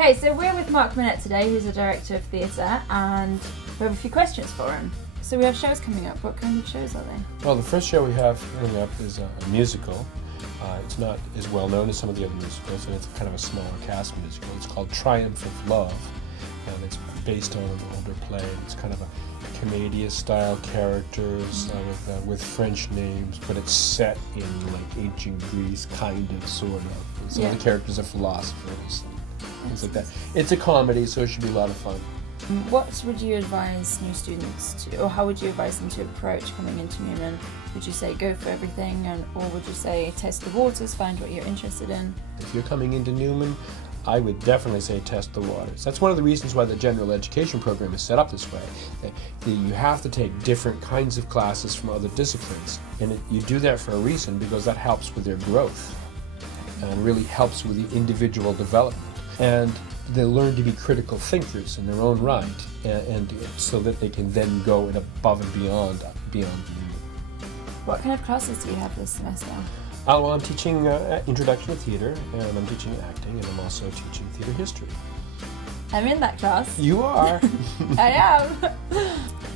Okay, so we're with Mark Minette today, who's the director of theatre, and we have a few questions for him. So we have shows coming up. What kind of shows are they? Well, the first show we have coming up is a musical. It's not as well known as some of the other musicals, and it's kind of a smaller cast musical. It's called Triumph of Love, and it's based on an older play. It's kind of a Commedia-style characters with French names, but it's set in like ancient Greece, kind of, sort of. And some of the characters are philosophers and things like that. It's a comedy, so it should be a lot of fun. What would you advise new students to, or how would you advise them to approach coming into Newman? Would you say go for everything, or would you say test the waters, find what you're interested in? If you're coming into Newman, I would definitely say test the waters. That's one of the reasons why the general education program is set up this way. You have to take different kinds of classes from other disciplines, and you do that for a reason, because that helps with their growth and really helps with the individual development. And they learn to be critical thinkers in their own right, and so that they can then go above and beyond Newman. What kind of classes do you have this semester? Well, I'm teaching Introduction to Theatre, and I'm teaching acting, and I'm also teaching theatre history. I'm in that class. You are. I am.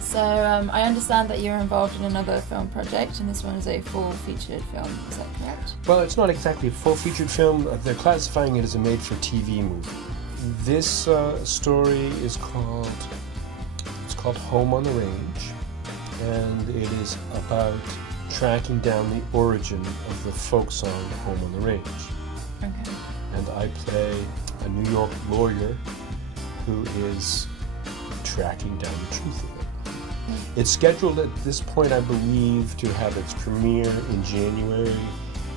So I understand that you're involved in another film project, and this one is a full-featured film. Is that correct? Well, it's not exactly a full-featured film. They're classifying it as a made-for-TV movie. This story is called Home on the Range, and it is about tracking down the origin of the folk song Home on the Range. Okay. And I play a New York lawyer who is tracking down the truth of it. It's scheduled at this point, I believe, to have its premiere in January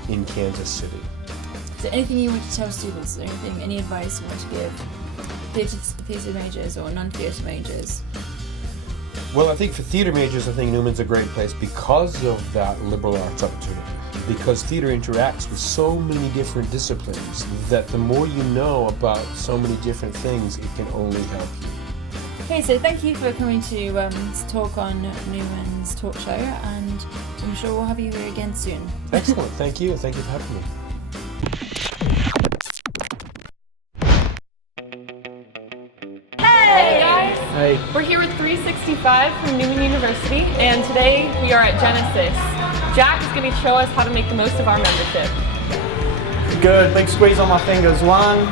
in Kansas City. Is there anything you want to tell students? Is there anything, any advice you want to give theatre majors or non-theatre majors? Well, I think for theatre majors, I think Newman's a great place because of that liberal arts opportunity. Because theatre interacts with so many different disciplines that the more you know about so many different things, it can only help you. Okay, so thank you for coming to talk on Newman's talk show, and I'm sure we'll have you here again soon. Excellent, thank you. Thank you for having me. Hey guys! Hey. We're here with 365 from Newman University, and today we are at Genesis. Jack is going to show us how to make the most of our membership. Good, big squeeze on my fingers. 1,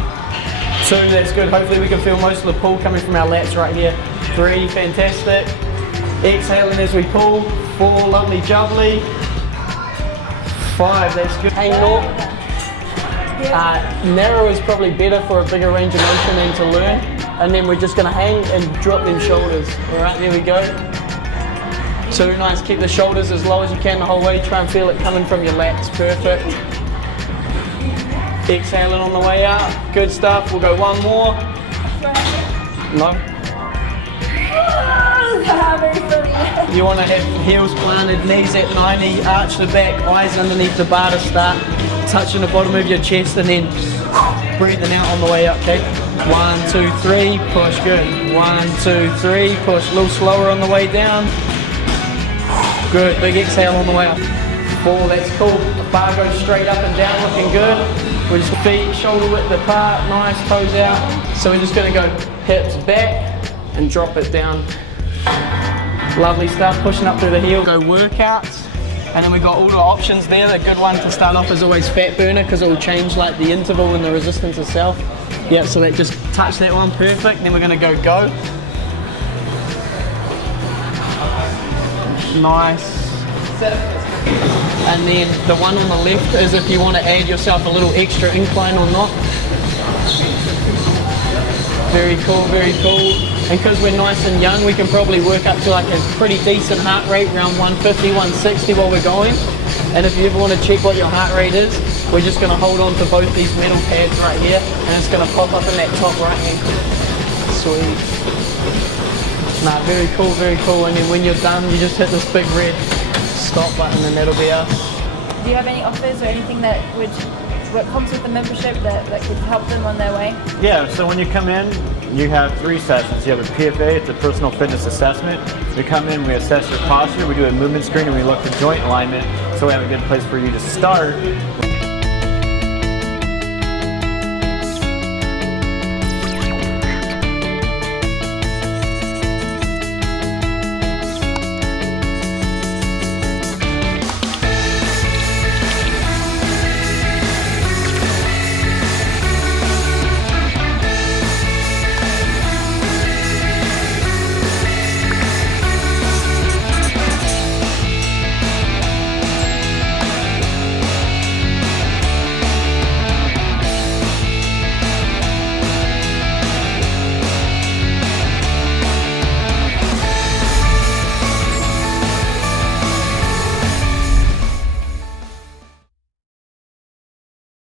2, that's good. Hopefully we can feel most of the pull coming from our lats right here. 3, fantastic. Exhaling as we pull. 4, lovely jubbly. 5, that's good. Hang low. Narrow is probably better for a bigger range of motion and to learn. And then we're just going to hang and drop them shoulders. Alright, there we go. 2, nice. Keep the shoulders as low as you can the whole way. Try and feel it coming from your lats. Perfect. Exhaling on the way out. Good stuff. We'll go 1 more. No. You want to have heels planted, knees at 90, arch the back, eyes underneath the bar to start. Touching the bottom of your chest and then breathing out on the way up, okay? 1, 2, 3, push, good. 1, 2, 3, push. A little slower on the way down. Good, big exhale on the way up. 4, that's cool. The bar goes straight up and down, looking good. We're just feet shoulder width apart, nice, toes out. So we're just gonna go hips back and drop it down. Lovely stuff, pushing up through the heel. Go workouts. And then we've got all the options there. The good one to start off is always fat burner because it will change like the interval and the resistance itself. Yeah, so that just touch that one, perfect. Then we're gonna go. Nice. And then the one on the left is if you want to add yourself a little extra incline or not. Very cool, very cool. And because we're nice and young, we can probably work up to like a pretty decent heart rate, around 150, 160 while we're going. And if you ever want to check what your heart rate is, we're just going to hold on to both these metal pads right here, and it's going to pop up in that top right hand. Sweet. Nah, very cool, very cool. And then when you're done, you just hit this big red stop button and that'll be us. Do you have any offers or anything that what comes with the membership that could help them on their way? Yeah, so when you come in, you have 3 sessions. You have a PFA, it's a personal fitness assessment. We come in, we assess your posture, we do a movement screen, and we look for joint alignment, so we have a good place for you to start.